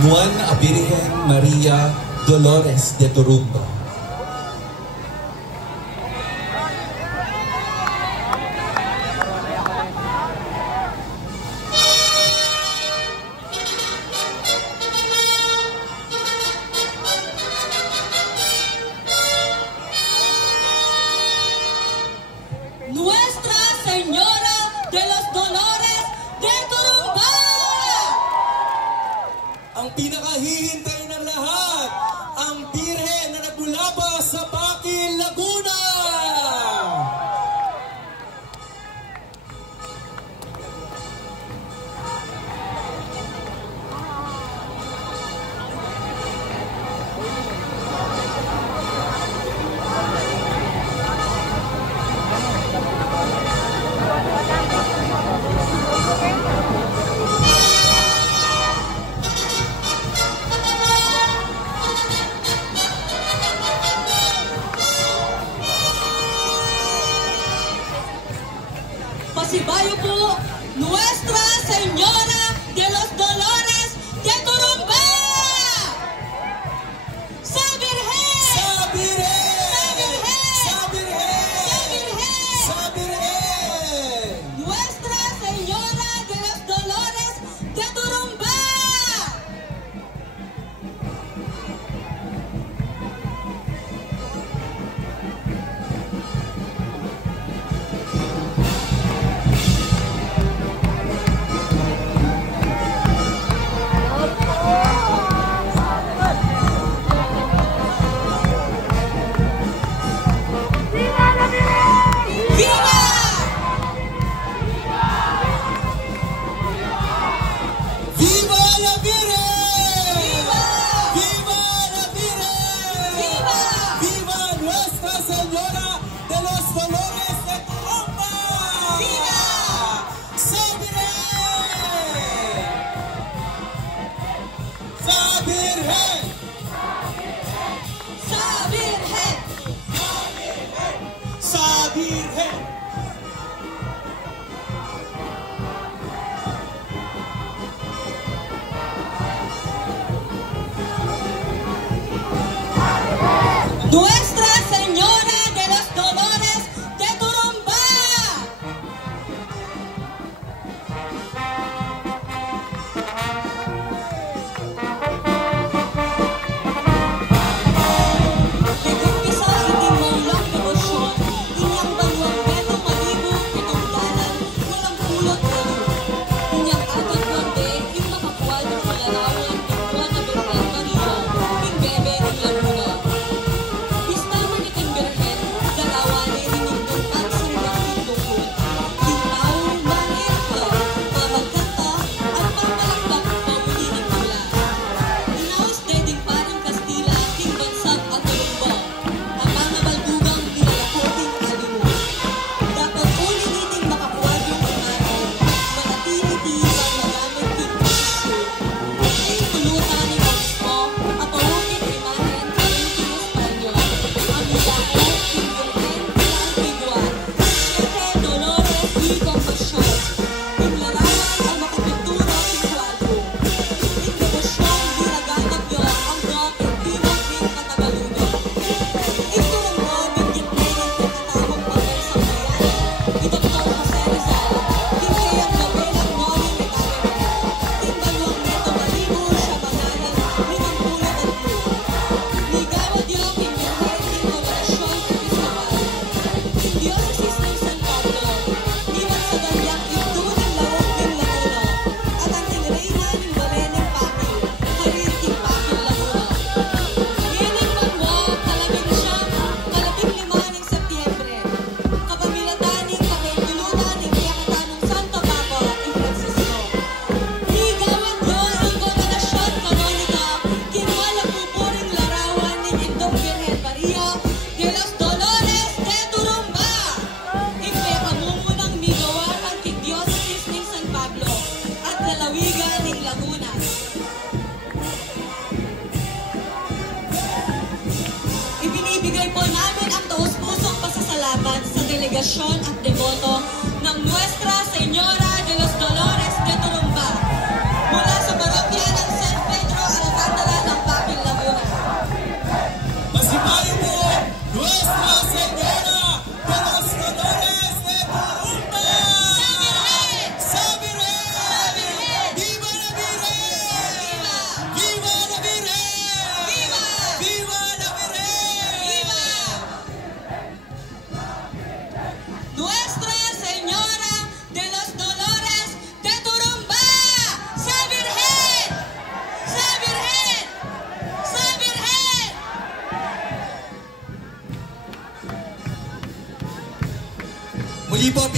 Nuestra Virgen María Dolores de Turumba. Nuestra Señora de los Dolores de Turumba! Ang pinakahihintay ng lahat, ang Birhen na nagbulaba sa Baquil, Laguna! Pasibayo po, Nuestra Señora de los Dolores de Turumba! Sa Birhen! Sa Birhen! Sa Birhen! Sa Birhen! Sa Birhen! Sa Birhen! Nuestra Señora de los Dolores de Turumba! Viva! Viva la Virgen! Viva! Viva la Virgen! Viva! Viva Nuestra Señora de los Dolores de Turumba! Viva! Sa Birhen! Sa Birhen! Sa Birhen! Sa Birhen! Nuestra Señora de los Dolores de Turumba! Nag-umpisa hindi maulang devosyon, inyang baluang metro malibo, itong dalan, walang pulot kayo. Inyang aton kuwande, yung makapuan ng malarawan, tingkuan na Birhen Maria, ing bebe ng Laguna. Istaman iting Birhen, darawan ni rinindong at simbang tindukod. Tintaw, mangirka, mamagkanta, at pagpalakpak pamuli ng tula. Inaos deding parang Kastila, king bansag at Turumba. Ang mga baldugang dinalakoting alimu. Dapat uling iting makapuan yung umanin, manatili-tibang magamit king posisyon. King pulutan ni Obispo, at pahukit imanen ka rin king Espanyol. Ang milagro, king Birhen, pinag-biguan. Siete Dolores di Compassion. King larawan ang makapintura king kwadro. King devosyon, di naganap yun, ang broken timog king Katabaluno. King Turumbo, binggit negen king katamong pagkansang bayan. King Dr. Jose Rizal, king Kayang Novelang Noli Metalero. King Baluang Neto Malibu, siya bangalan, limang pulot at blue. Ligawa Dio, king Birhen, king Coronasyon, Episcopal. King Diocese ng San Pablo, iwan sa ganyak yung tuning lawog king Laguna. At ang king Reyna ng Baleneng Pakil, Harir king Pakil Laguna. Iyaning Bangwa, kalabing siyam, kalabing lima ng Setyembre. Kapamilataning kapahintulutan ng Piyakatanong Santa Barbara ing Francisco. Ligawan Diyos ang Koronasyon Kanonika, kinwalapupuring larawan ng Indong Birhen Maria de los Dolores de Turumba. Impe kamumunang migawar ang king Diocese ng San Pablo at lalawigan ng Laguna. Ibinibigay po namin ang taus-pusong pasasalamat sa delegasyon at deboto ng Nuestra Señora de los Dolores de Turumba mula sa parokya ng San Pedro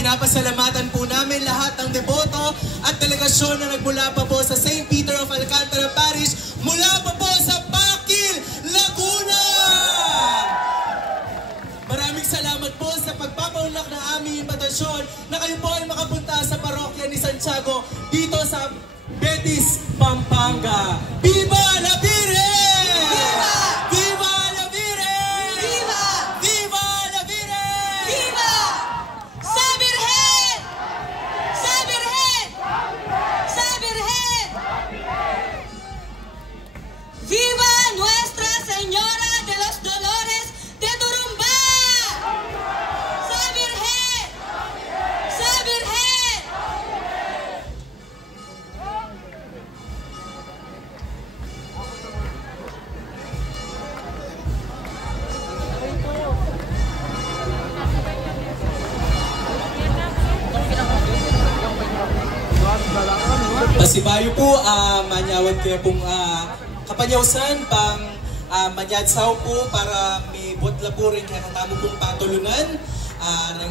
pinapasalamatan po namin lahat ng deboto at delegasyon na nagmula pa po sa St. Peter of Alcantara Parish, mula pa po sa Bakil, Laguna! Maraming salamat po sa pagpapaunlak ng aming imbitasyon na kayo po ay makapunta sa parokya ni Santiago dito sa Betis, Pampanga. Viva la Virgen! Viva! Viva la Virgen! Viva! Viva la Virgen! Viva! Sa Birhen! Sa Birhen! Sa Birhen! Viva Nuestra Señora de los Dolores de Turumba! Sa Birhen! Sa Birhen! Pasibayo po, manyawad kayo pong kapanyawsan pang manyadsaw po para may botla po rin kaya katamo pong patulungan ng